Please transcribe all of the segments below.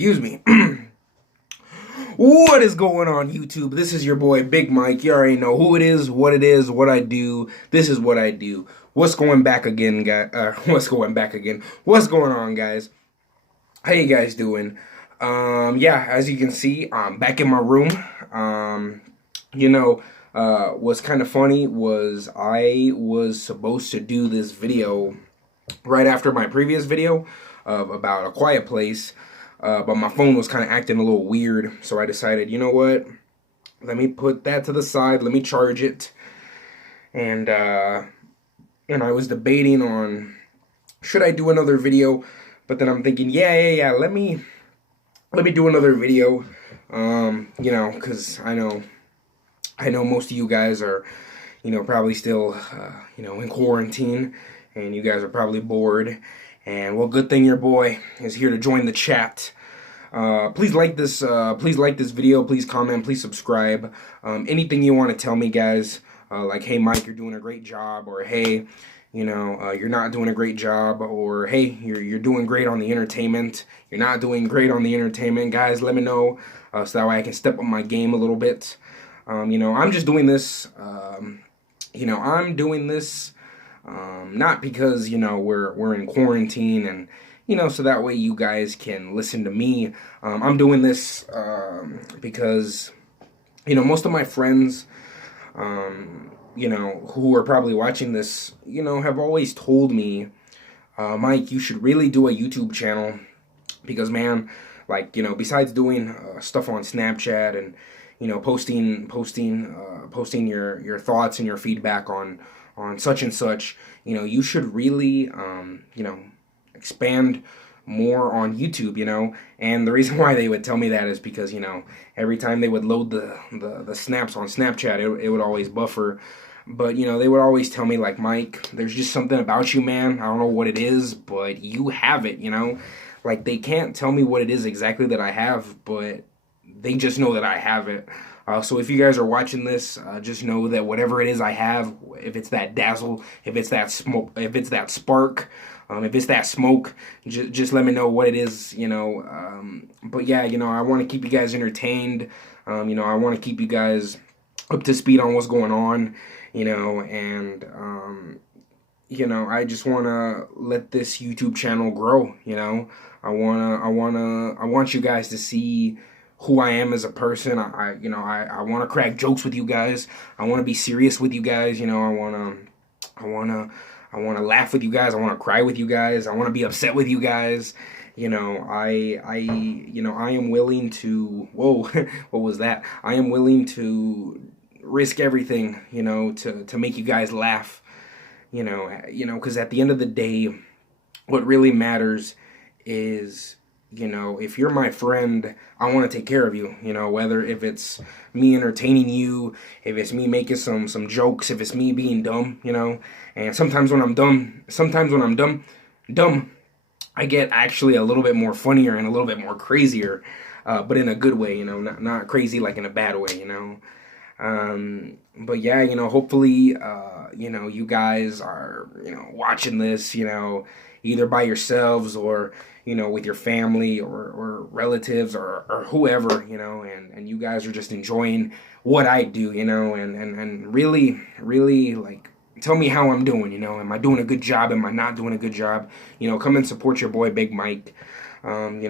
Excuse me. What is going on, YouTube? This is your boy Big Mike. You already know who it is, what I do. This is what I do. What's going back again, guys? What's going back again? What's going on, guys? How you guys doing? Yeah, as you can see, I'm back in my room. What's kind of funny was I was supposed to do this video right after my previous video about A Quiet Place. But my phone was kind of acting a little weird, so I decided, you know what? Let me put that to the side. Let me charge it. And I was debating on should I do another video, but then I'm thinking, yeah. Let me do another video. Because I know most of you guys are, probably still, in quarantine, and you guys are probably bored. And well, good thing your boy is here to join the chat. Please like this video. Please comment. Please subscribe. Anything you want to tell me, guys. Like, hey, Mike, you're doing a great job, or hey, you're not doing a great job, or hey, you're doing great on the entertainment. You're not doing great on the entertainment, guys. Let me know so that way I can step up my game a little bit. I'm just doing this. I'm doing this. Not because, we're in quarantine and, so that way you guys can listen to me. I'm doing this, because, most of my friends, who are probably watching this, have always told me, Mike, you should really do a YouTube channel because, man, like, besides doing stuff on Snapchat and, posting your thoughts and your feedback on such and such, you should really, expand more on YouTube, and the reason why they would tell me that is because, every time they would load the snaps on Snapchat, it would always buffer, but, they would always tell me, like, Mike, there's just something about you, man, I don't know what it is, but you have it, like, they can't tell me what it is exactly that I have, but they just know that I have it. So if you guys are watching this, just know that whatever it is I have, if it's that dazzle, if it's that smoke, if it's that spark, if it's that smoke, just let me know what it is, But yeah, I want to keep you guys entertained. I want to keep you guys up to speed on what's going on, and I just want to let this YouTube channel grow, I want you guys to see who I am as a person. I want to crack jokes with you guys. I want to be serious with you guys. I want to laugh with you guys. I want to cry with you guys. I want to be upset with you guys. I am willing to. Whoa, what was that? I am willing to risk everything. To make you guys laugh. Because at the end of the day, what really matters is, if you're my friend, I want to take care of you, whether if it's me entertaining you, if it's me making some jokes, if it's me being dumb, and sometimes when I'm dumb, I get actually a little bit more funnier and a little bit more crazier, but in a good way, not crazy like in a bad way, but yeah, hopefully, you guys are, watching this, either by yourselves or, with your family or relatives or whoever, and you guys are just enjoying what I do, and really, like, tell me how I'm doing, am I doing a good job? Am I not doing a good job? Come and support your boy, Big Mike. Thank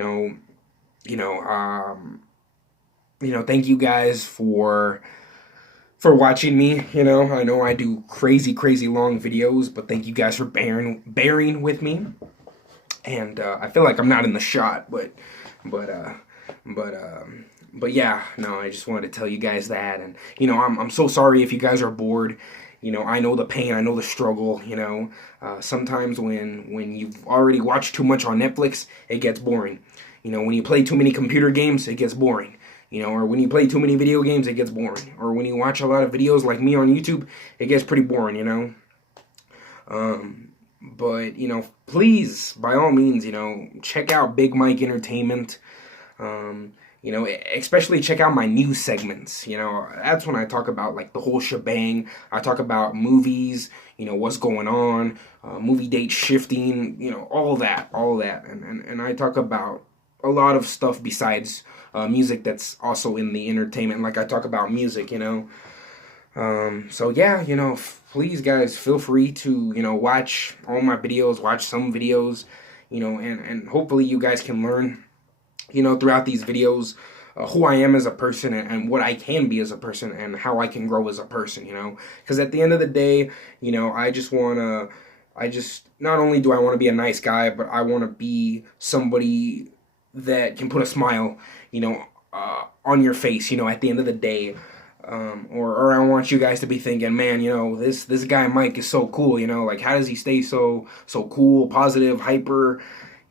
you guys for watching me. I know I do crazy long videos, but thank you guys for bearing with me. And I feel like I'm not in the shot, but yeah, no, I just wanted to tell you guys that, and I'm so sorry if you guys are bored. I know the pain, I know the struggle. Sometimes when you've already watched too much on Netflix, it gets boring. When you play too many computer games, it gets boring. Or when you play too many video games, it gets boring. Or when you watch a lot of videos like me on YouTube, it gets pretty boring, But, please, by all means, check out Big Mike Entertainment. Especially check out my news segments. That's when I talk about, like, the whole shebang. I talk about movies, what's going on, movie date shifting, all that. And I talk about a lot of stuff besides music that's also in the entertainment. Like I talk about music, you know. So yeah, you know, please guys, feel free to, you know, watch all my videos, watch some videos, you know, and hopefully you guys can learn, you know, throughout these videos, who I am as a person, and what I can be as a person, and how I can grow as a person, you know. Because at the end of the day, you know, not only do I want to be a nice guy, but I want to be somebody that can put a smile, you know, on your face, you know, at the end of the day. Or I want you guys to be thinking, man, you know, this guy Mike is so cool, you know, like how does he stay so cool, positive, hyper,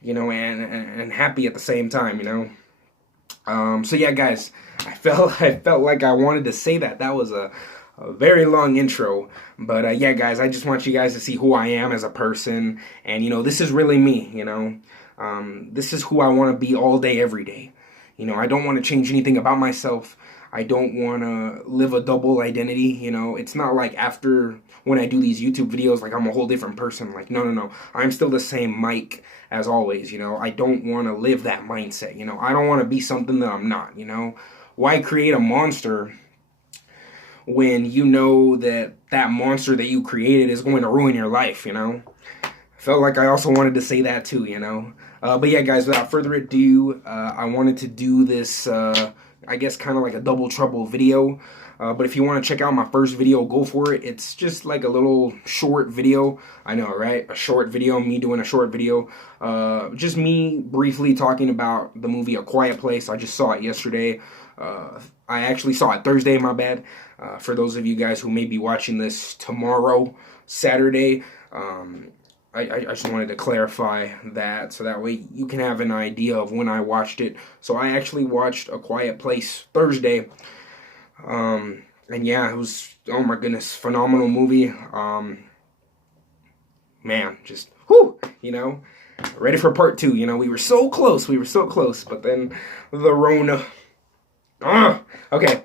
you know, and happy at the same time, you know. So yeah, guys, I felt like I wanted to say that. That was a very long intro, but yeah, guys, I just want you guys to see who I am as a person, and you know, this is really me. You know, this is who I want to be all day, every day. You know, I don't want to change anything about myself. I don't want to live a double identity. You know, it's not like after when I do these YouTube videos, like I'm a whole different person. Like, no, no, no. I'm still the same Mike as always. You know, I don't want to live that mindset. You know, I don't want to be something that I'm not. You know, why create a monster when you know that that monster that you created is going to ruin your life? You know, felt like I also wanted to say that too. You know, but yeah, guys, without further ado, I wanted to do this. I guess kind of like a double trouble video. But if you want to check out my first video, go for it. It's just like a little short video. I know, right? A short video, me doing a short video. Just me briefly talking about the movie A Quiet Place. I just saw it yesterday. I actually saw it Thursday, my bad. For those of you guys who may be watching this tomorrow, Saturday, I just wanted to clarify that so that way you can have an idea of when I watched it. So I actually watched A Quiet Place Thursday. And yeah, it was, oh my goodness, phenomenal movie. Man, just, whew, you know, ready for part two. You know, we were so close, but then the Rona. Okay.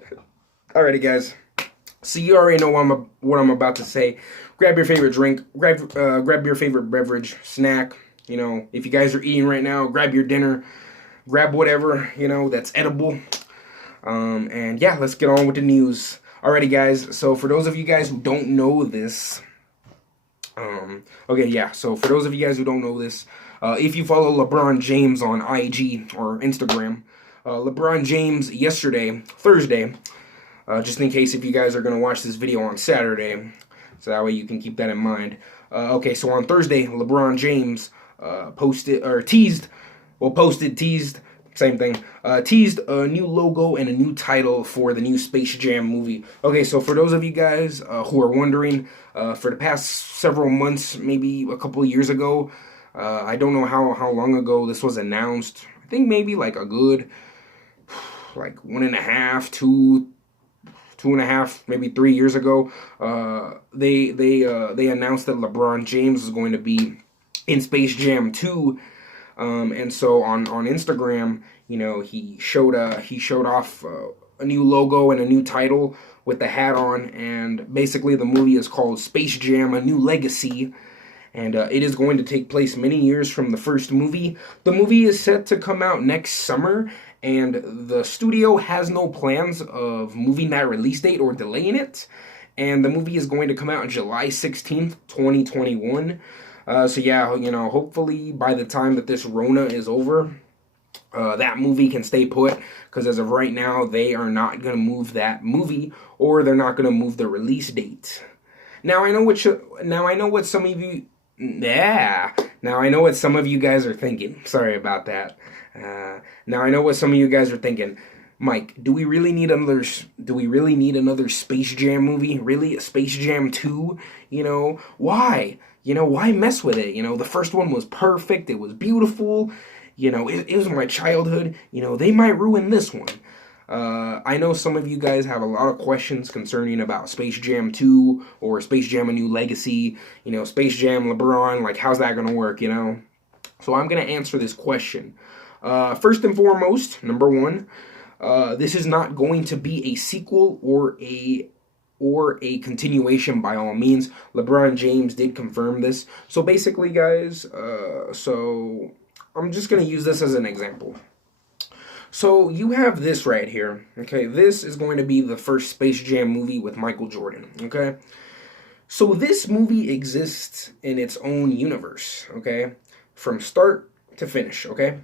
Alrighty, guys. So you already know what I'm about to say. Grab your favorite drink, grab your favorite beverage, snack. You know, if you guys are eating right now, grab your dinner, grab whatever, you know, that's edible. And yeah, let's get on with the news. Alrighty, guys. So for those of you guys who don't know this, okay, yeah. So for those of you guys who don't know this, if you follow LeBron James on IG or Instagram, LeBron James yesterday, Thursday. Just in case if you guys are going to watch this video on Saturday, so that way you can keep that in mind. Okay, so on Thursday, LeBron James teased, same thing, teased a new logo and a new title for the new Space Jam movie. Okay, so for those of you guys who are wondering, for the past several months, maybe a couple years ago, I don't know how long ago this was announced. I think maybe like a good, like 2.5, maybe 3 years ago, they announced that LeBron James is going to be in Space Jam 2, and so on Instagram, you know, he showed off a new logo and a new title with the hat on, and basically the movie is called Space Jam: A New Legacy. And it is going to take place many years from the first movie. The movie is set to come out next summer, and the studio has no plans of moving that release date or delaying it. And the movie is going to come out on July 16th, 2021. So yeah, you know, hopefully by the time that this Rona is over, that movie can stay put. Because as of right now, they are not going to move that movie, or they're not going to move the release date. Now I know what some of you... Yeah. Now I know what some of you guys are thinking. Sorry about that. Now I know what some of you guys are thinking. Mike, do we really need another Space Jam movie? Really? Space Jam 2? You know, why? You know, why mess with it? You know, the first one was perfect. It was beautiful. You know, it was my childhood. You know, they might ruin this one. I know some of you guys have a lot of questions concerning about Space Jam 2 or Space Jam: A New Legacy, you know, Space Jam LeBron, like how's that going to work, you know? So I'm going to answer this question. First and foremost, number one, this is not going to be a sequel or a continuation by all means. LeBron James did confirm this. So basically, guys, so I'm just going to use this as an example. So you have this right here. Okay, this is going to be the first Space Jam movie with Michael Jordan. Okay, so this movie exists in its own universe. Okay, from start to finish. Okay,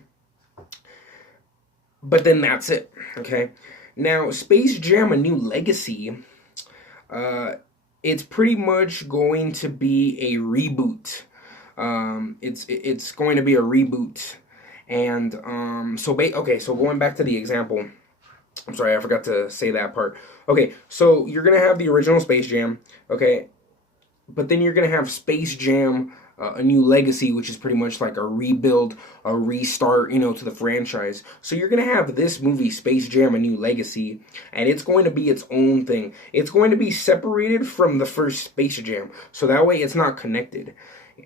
but then that's it. Okay, now Space Jam: A New Legacy. Uh, it's pretty much going to be a reboot. It's going to be a reboot, and okay. So going back to the example, I'm sorry, I forgot to say that part. Okay, so you're gonna have the original Space Jam, okay, but then you're gonna have Space Jam, a new legacy, which is pretty much like a rebuild, a restart, to the franchise. So you're gonna have this movie, Space Jam: A New Legacy, and it's going to be its own thing. It's going to be separated from the first Space Jam, so that way it's not connected.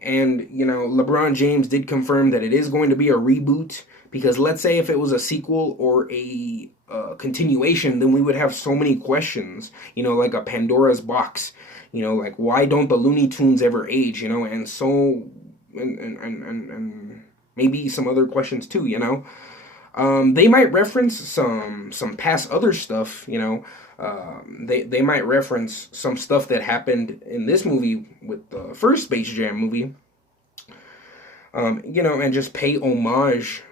And LeBron James did confirm that it is going to be a reboot, because let's say if it was a sequel or a continuation, then we would have so many questions, like a Pandora's box. Like, why don't the Looney Tunes ever age? And so, and maybe some other questions too. They might reference some past other stuff. They might reference some stuff that happened in this movie with the first Space Jam movie. And just pay homage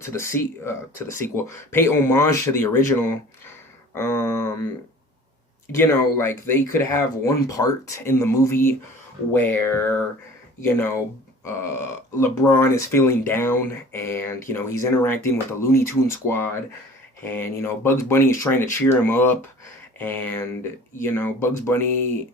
to the sequel, pay homage to the original. Like they could have one part in the movie where LeBron is feeling down, and he's interacting with the Looney Tune squad, and Bugs Bunny is trying to cheer him up, and Bugs Bunny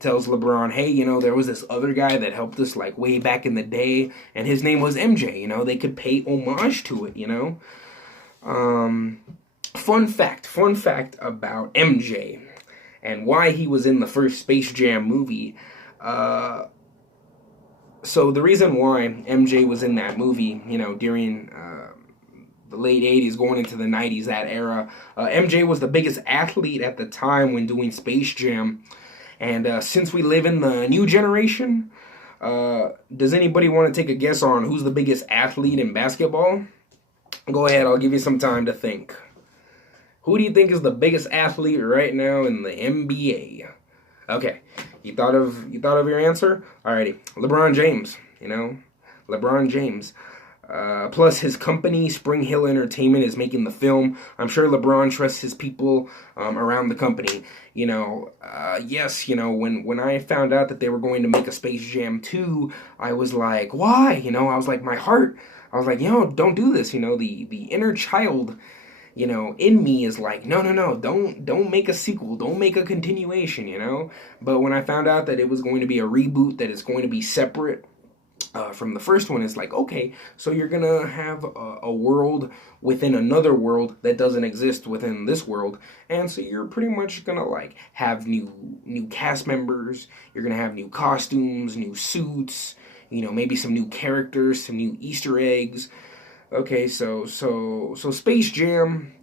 tells LeBron, hey, there was this other guy that helped us like way back in the day, and his name was MJ. They could pay homage to it. Fun fact about MJ and why he was in the first Space Jam movie. So the reason why MJ was in that movie, during the late 80s going into the 90s, that era, MJ was the biggest athlete at the time when doing Space Jam. And since we live in the new generation, does anybody want to take a guess on who's the biggest athlete in basketball? Go ahead, I'll give you some time to think. Who do you think is the biggest athlete right now in the NBA? Okay, you thought of your answer? Alrighty, LeBron James. LeBron James. Plus, his company, Spring Hill Entertainment, is making the film. I'm sure LeBron trusts his people around the company. Yes, when I found out that they were going to make a Space Jam 2, I was like, why? I was like, my heart. I was like, don't do this. The inner child, in me is like, no, don't make a sequel, don't make a continuation, But when I found out that it was going to be a reboot, that it's going to be separate from the first one, it's like, okay, so you're gonna have a world within another world that doesn't exist within this world, and so you're pretty much gonna like have new cast members, you're gonna have new costumes, new suits, maybe some new characters, some new Easter eggs. Okay, so Space Jam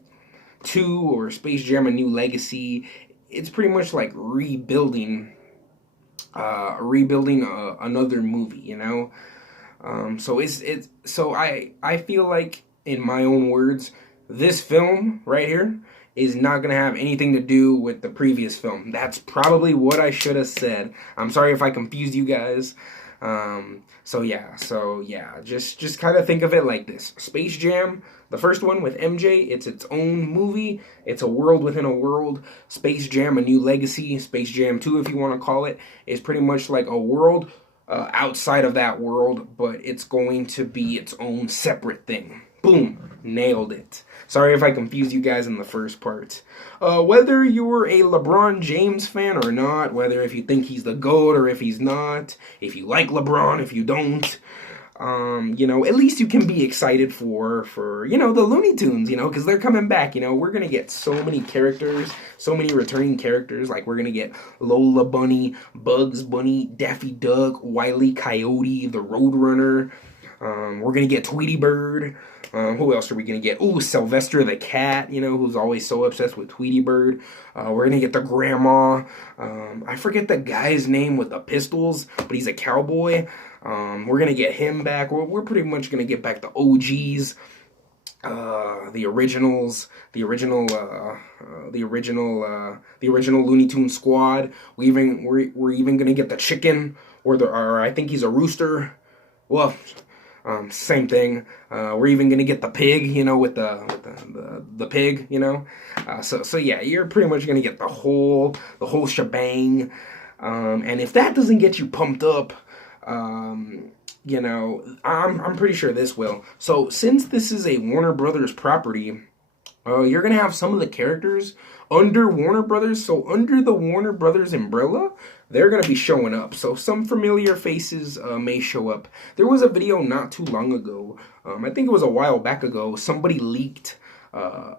2 or Space Jam: A New Legacy, it's pretty much like rebuilding another movie, so I feel like, in my own words, this film right here is not gonna have anything to do with the previous film. That's probably what I should have said. I'm sorry if I confused you guys. So yeah, just kind of think of it like this. Space Jam, the first one with MJ, it's its own movie. It's a world within a world. Space Jam: A New Legacy, Space Jam 2 if you want to call it, is pretty much like a world outside of that world, but it's going to be its own separate thing. Boom, nailed it. Sorry if I confused you guys in the first part. Whether you're a LeBron James fan or not, whether if you think he's the GOAT or if he's not, if you like LeBron, if you don't, at least you can be excited for the Looney Tunes, because they're coming back. We're going to get so mmany characters, so many returning characters. Like, we're going to get Lola Bunny, Bugs Bunny, Daffy Duck, Wile E. Coyote, the Roadrunner. We're going to get Tweety Bird. Who else are we going to get? Ooh, Sylvester the Cat, who's always so obsessed with Tweety Bird. We're going to get the grandma. I forget the guy's name with the pistols, but he's a cowboy. We're going to get him back. We're pretty much going to get back the OGs. the originals, the original Looney Tunes squad. We're even gonna get the chicken, or I think he's a rooster. Well, same thing. We're even gonna get the pig, with the pig, So yeah, you're pretty much gonna get the whole shebang. And if that doesn't get you pumped up, I'm pretty sure this will. So since this is a Warner Brothers property, you're gonna have some of the characters under Warner Brothers. So under the Warner Brothers umbrella, they're gonna be showing up. So some familiar faces may show up. There was a video not too long ago. I think it was a while back ago. Somebody leaked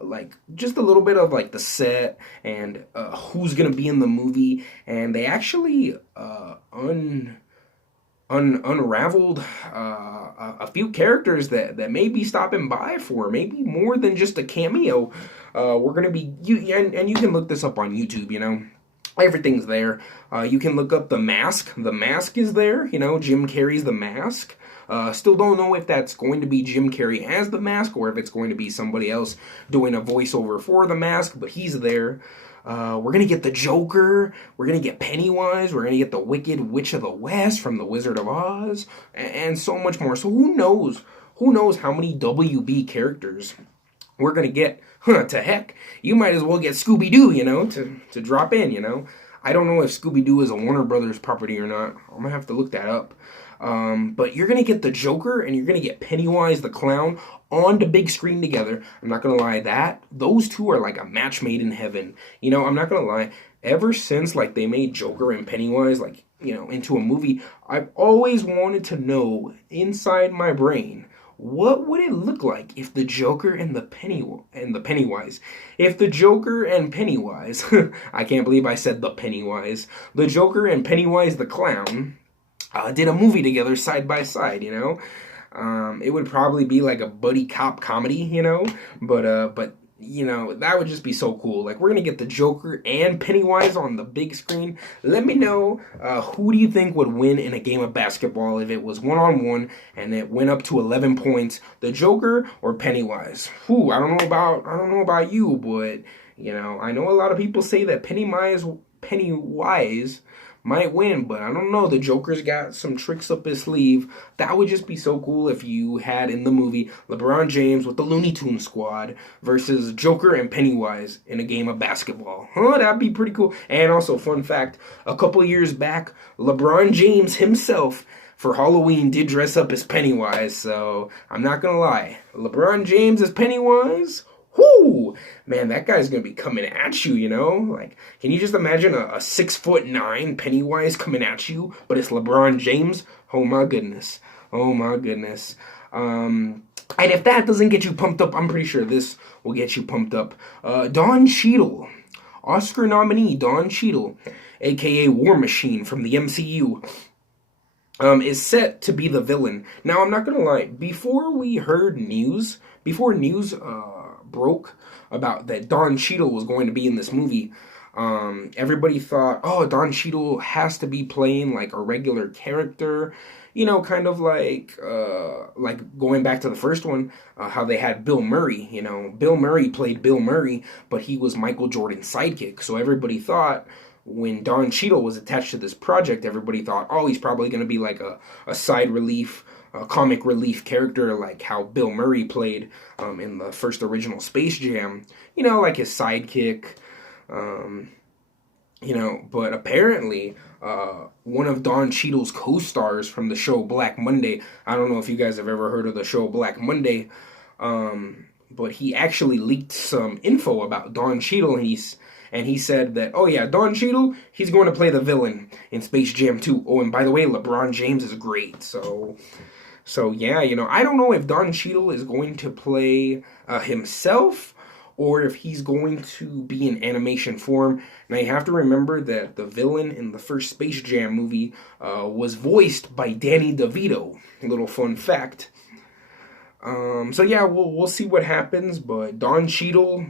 like just a little bit of like the set and who's gonna be in the movie, and they actually unraveled a few characters that may be stopping by for maybe more than just a cameo. We're gonna be and you can look this up on YouTube. Everything's there. You can look up The Mask. The Mask is there. Jim Carrey's The Mask. Still don't know if that's going to be Jim Carrey as The Mask or if it's going to be somebody else doing a voiceover for The Mask, but he's there. We're gonna get the Joker. We're gonna get Pennywise. We're gonna get the Wicked Witch of the West from The Wizard of Oz, and so much more. So who knows? Who knows how many WB characters we're gonna get? To heck, you might as well get Scooby Doo, to drop in. I don't know if Scooby Doo is a Warner Brothers property or not. I'm gonna have to look that up. But you're gonna get the Joker and you're gonna get Pennywise the Clown on the big screen together. I'm not gonna lie, those two are like a match made in heaven. I'm not gonna lie. Ever since like they made Joker and Pennywise into a movie, I've always wanted to know inside my brain, what would it look like if the Joker and the Pennywise, if the Joker and Pennywise, I can't believe I said the Pennywise, the Joker and Pennywise the Clown did a movie together side by side, it would probably be like a buddy cop comedy, but that would just be so cool. Like, we're gonna get the Joker and Pennywise on the big screen. Let me know, who do you think would win in a game of basketball if it was 1-on-1 and it went up to 11 points, the Joker or Pennywise? I don't know about you, but I know a lot of people say that Pennywise might win, but I don't know. The Joker's got some tricks up his sleeve. That would just be so cool if you had in the movie LeBron James with the Looney Tunes squad versus Joker and Pennywise in a game of basketball. That'd be pretty cool. And also, fun fact, a couple years back, LeBron James himself for Halloween did dress up as Pennywise, so I'm not gonna lie. LeBron James as Pennywise? Whoo! Man, that guy's gonna be coming at you, Like, can you just imagine a 6'9" Pennywise coming at you, but it's LeBron James? Oh my goodness. Oh my goodness. And if that doesn't get you pumped up, I'm pretty sure this will get you pumped up. Don Cheadle, Oscar nominee Don Cheadle, aka War Machine from the MCU, is set to be the villain. Now, I'm not gonna lie, before news broke about that Don Cheadle was going to be in this movie, everybody thought, oh, Don Cheadle has to be playing like a regular character, kind of like going back to the first one, how they had Bill Murray. Bill Murray played Bill Murray, but he was Michael Jordan's sidekick. So everybody thought, when Don Cheadle was attached to this project, everybody thought, oh, he's probably going to be like a side relief, a comic relief character, like how Bill Murray played in the first original Space Jam, like his sidekick, but apparently one of Don Cheadle's co-stars from the show Black Monday, I don't know if you guys have ever heard of the show Black Monday, but he actually leaked some info about Don Cheadle, and he said that, oh yeah, Don Cheadle, he's going to play the villain in Space Jam 2. Oh, and by the way, LeBron James is great, So yeah, I don't know if Don Cheadle is going to play himself or if he's going to be in animation form. Now, you have to remember that the villain in the first Space Jam movie was voiced by Danny DeVito. A little fun fact. So yeah, we'll see what happens, but Don Cheadle,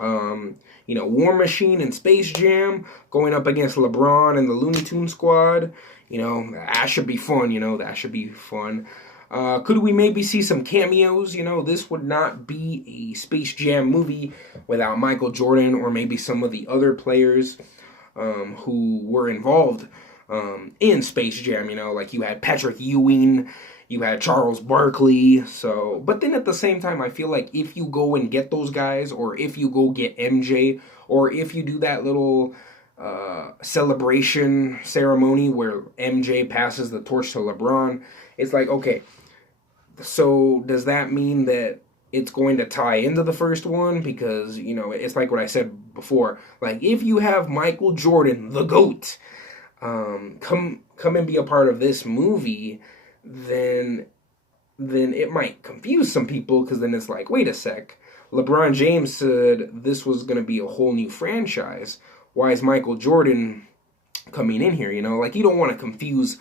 War Machine and Space Jam going up against LeBron and the Looney Tunes squad. That should be fun, that should be fun. Could we maybe see some cameos? This would not be a Space Jam movie without Michael Jordan or maybe some of the other players who were involved in Space Jam. Like you had Patrick Ewing, you had Charles Barkley. So, but then at the same time, I feel like if you go and get those guys, or if you go get MJ, or if you do that little celebration ceremony where MJ passes the torch to LeBron, it's like, okay, so does that mean that it's going to tie into the first one? Because, it's like what I said before. Like, if you have Michael Jordan, the GOAT, come and be a part of this movie, then it might confuse some people, because then it's like, wait a sec. LeBron James said this was going to be a whole new franchise. Why is Michael Jordan coming in here? Like, you don't want to confuse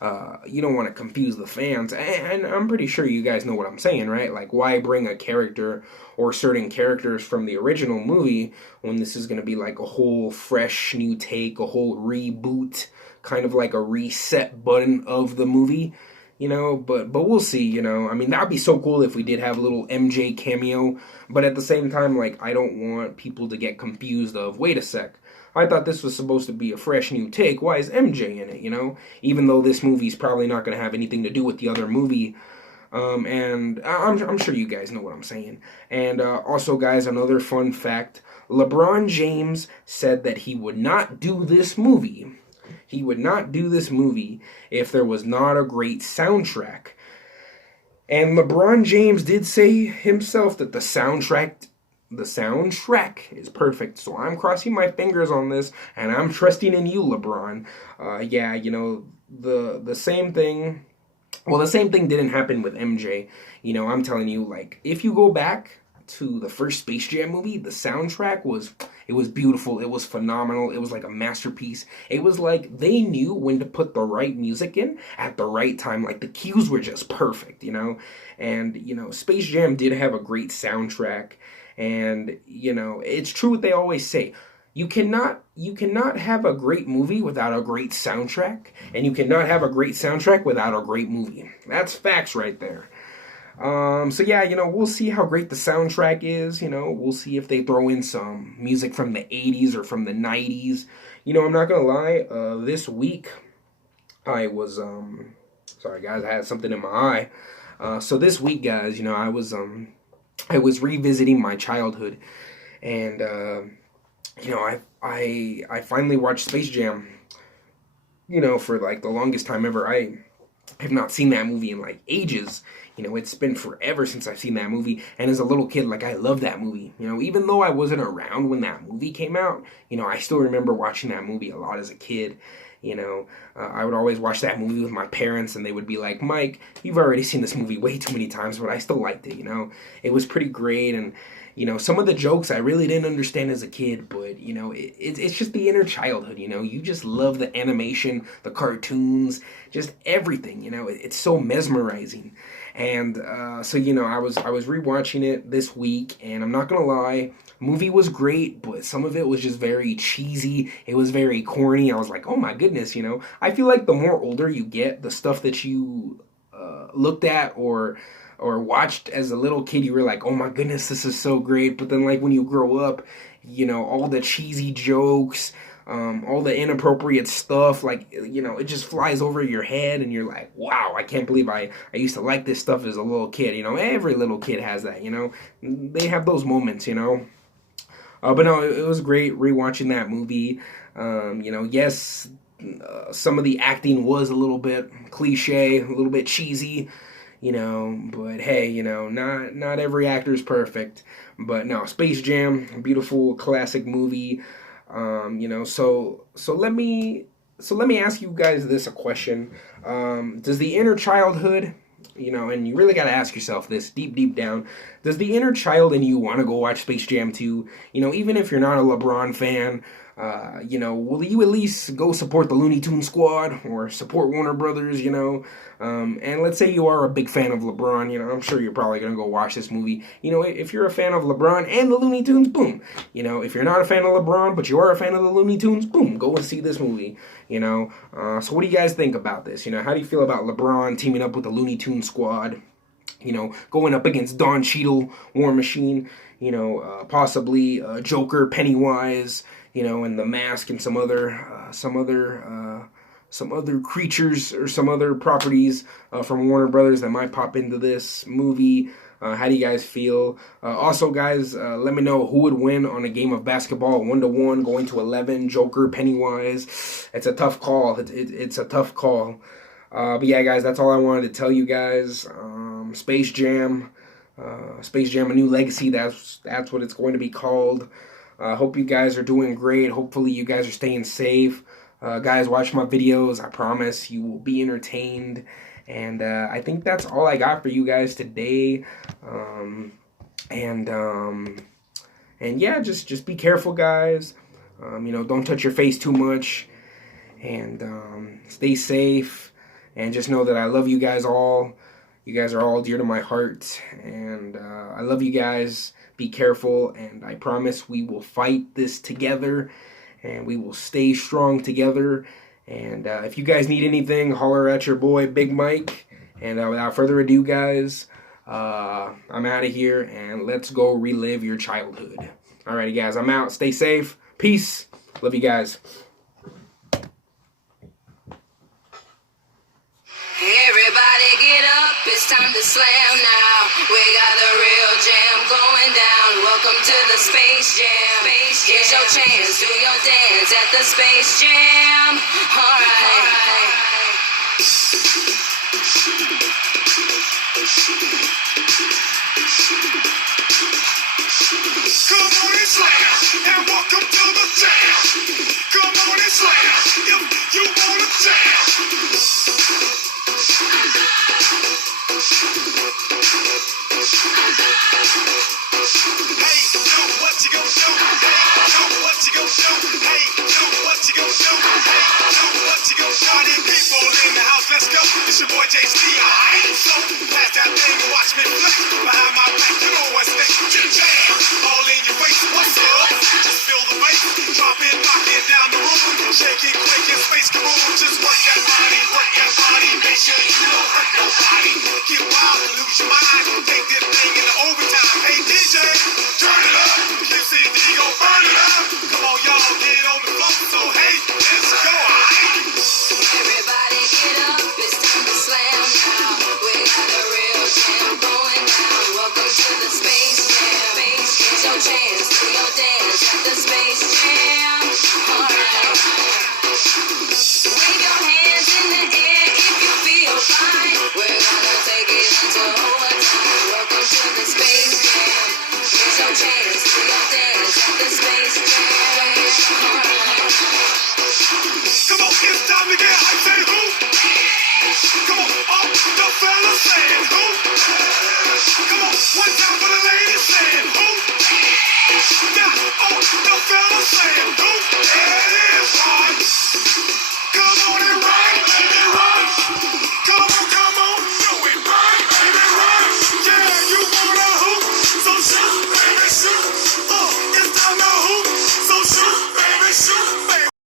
the fans, and I'm pretty sure you guys know what I'm saying, right? Like, why bring a character or certain characters from the original movie when this is going to be like a whole fresh new take, a whole reboot, kind of like a reset button of the movie, but we'll see. I mean, that'd be so cool if we did have a little MJ cameo, but at the same time, like, I don't want people to get confused of, wait a sec, I thought this was supposed to be a fresh new take. Why is MJ in it, Even though this movie's probably not going to have anything to do with the other movie. And I'm sure you guys know what I'm saying. And also, guys, another fun fact. LeBron James said that he would not do this movie. He would not do this movie if there was not a great soundtrack. And LeBron James did say himself that the soundtrack is perfect. So I'm crossing my fingers on this, and I'm trusting in you, LeBron. Yeah, the same thing. Well, the same thing didn't happen with MJ. I'm telling you, like, if you go back to the first Space Jam movie, the soundtrack was beautiful. It was phenomenal. It was like a masterpiece. It was like they knew when to put the right music in at the right time. Like, the cues were just perfect, And, Space Jam did have a great soundtrack. And, it's true what they always say. You cannot have a great movie without a great soundtrack, and you cannot have a great soundtrack without a great movie. That's facts right there. So yeah, we'll see how great the soundtrack is. We'll see if they throw in some music from the 80s or from the 90s. I'm not gonna lie, this week I was sorry guys, I had something in my eye. So this week, guys, I was revisiting my childhood, and I finally watched Space Jam. For like the longest time ever. I have not seen that movie in like ages. It's been forever since I've seen that movie. And as a little kid, like, I love that movie. Even though I wasn't around when that movie came out, I still remember watching that movie a lot as a kid. I would always watch that movie with my parents, and they would be like, Mike, you've already seen this movie way too many times, but I still liked it, It was pretty great, and, some of the jokes I really didn't understand as a kid, but, it's just the inner childhood, You just love the animation, the cartoons, just everything, It's so mesmerizing. And so I was rewatching it this week, and I'm not gonna lie, movie was great, but some of it was just very cheesy. It was very corny. I was like, oh my goodness, I feel like the more older you get, the stuff that you looked at or watched as a little kid, you were like, oh my goodness, this is so great. But then, like, when you grow up, all the cheesy jokes, all the inappropriate stuff, like, it just flies over your head, and you're like, wow, I can't believe I used to like this stuff as a little kid. Every little kid has that. They have those moments. But no, it was great rewatching that movie. Yes, some of the acting was a little bit cliche, a little bit cheesy, but hey, not every actor is perfect. But no, Space Jam, beautiful classic movie. So let me ask you guys a question. Does the inner childhood, and you really got to ask yourself this deep down, does the inner child in you want to go watch Space Jam 2? Even if you're not a LeBron fan, will you at least go support the Looney Tunes squad or support Warner Brothers, and let's say you are a big fan of LeBron, I'm sure you're probably going to go watch this movie. If you're a fan of LeBron and the Looney Tunes, boom. If you're not a fan of LeBron, but you are a fan of the Looney Tunes, boom, go and see this movie, So what do you guys think about this? How do you feel about LeBron teaming up with the Looney Tunes squad? Going up against Don Cheadle, War Machine, possibly Joker, Pennywise, and the Mask, and some other creatures or some other properties from Warner Brothers that might pop into this movie. How do you guys feel? Also, guys, let me know who would win on a game of basketball, 1-1, going to 11, Joker, Pennywise. It's a tough call. It's a tough call. But yeah, guys, that's all I wanted to tell you guys. Space Jam, A New Legacy. That's what it's going to be called. Hope you guys are doing great. Hopefully you guys are staying safe. Guys, watch my videos. I promise you will be entertained. And I think that's all I got for you guys today. And yeah, just be careful, guys. Don't touch your face too much. And stay safe. And just know that I love you guys all. You guys are all dear to my heart. And I love you guys. Be careful. And I promise we will fight this together. And we will stay strong together. And if you guys need anything, holler at your boy, Big Mike. And without further ado, guys, I'm out of here. And let's go relive your childhood. Alrighty, guys, I'm out. Stay safe. Peace. Love you guys. Everybody get up, it's time to slam now. We got the real jam going down. Welcome to the Space Jam. Here's your chance, do your dance at the Space Jam. Alright. Come on and slam, and welcome to the jam. Come on and slam, if you wanna jam. Hey, yo, what you gon' do? Hey, yo, what you gon' do? Hey, yo, what you gon' do? Hey, yo, what you gon' do? Party people in the house, let's go. It's your boy JC. Alright, so pass that thing and watch me flex. Behind my back, you know what's next. Jam, all in your face. What's up? Just feel the bass, drop it, lock it down the room. Shake it, quake it, space caroon. Just work that body, make sure you don't hurt nobody. Get wild and lose your mind. Take this thing into overtime. Hey DJ, turn it up. QCD gon' burn it up. Come on, y'all, get on the floor. So hey, let's go. Everybody get up, it's time to slam now. We got the real jam going down. Welcome to the Space Jam. Here's your chance, do your dance at the Space Jam. Alright. Wave your hands in the air if you feel fine. We're gonna take it into overtime. Welcome to the Space Jam. Here's your chance, do your dance at the Space Jam. Alright. Come on, it's time to get hype. Say who? Come on, all the fellas saying who? Come on, one time for the ladies saying who? Now, all the fellas saying who? It is right.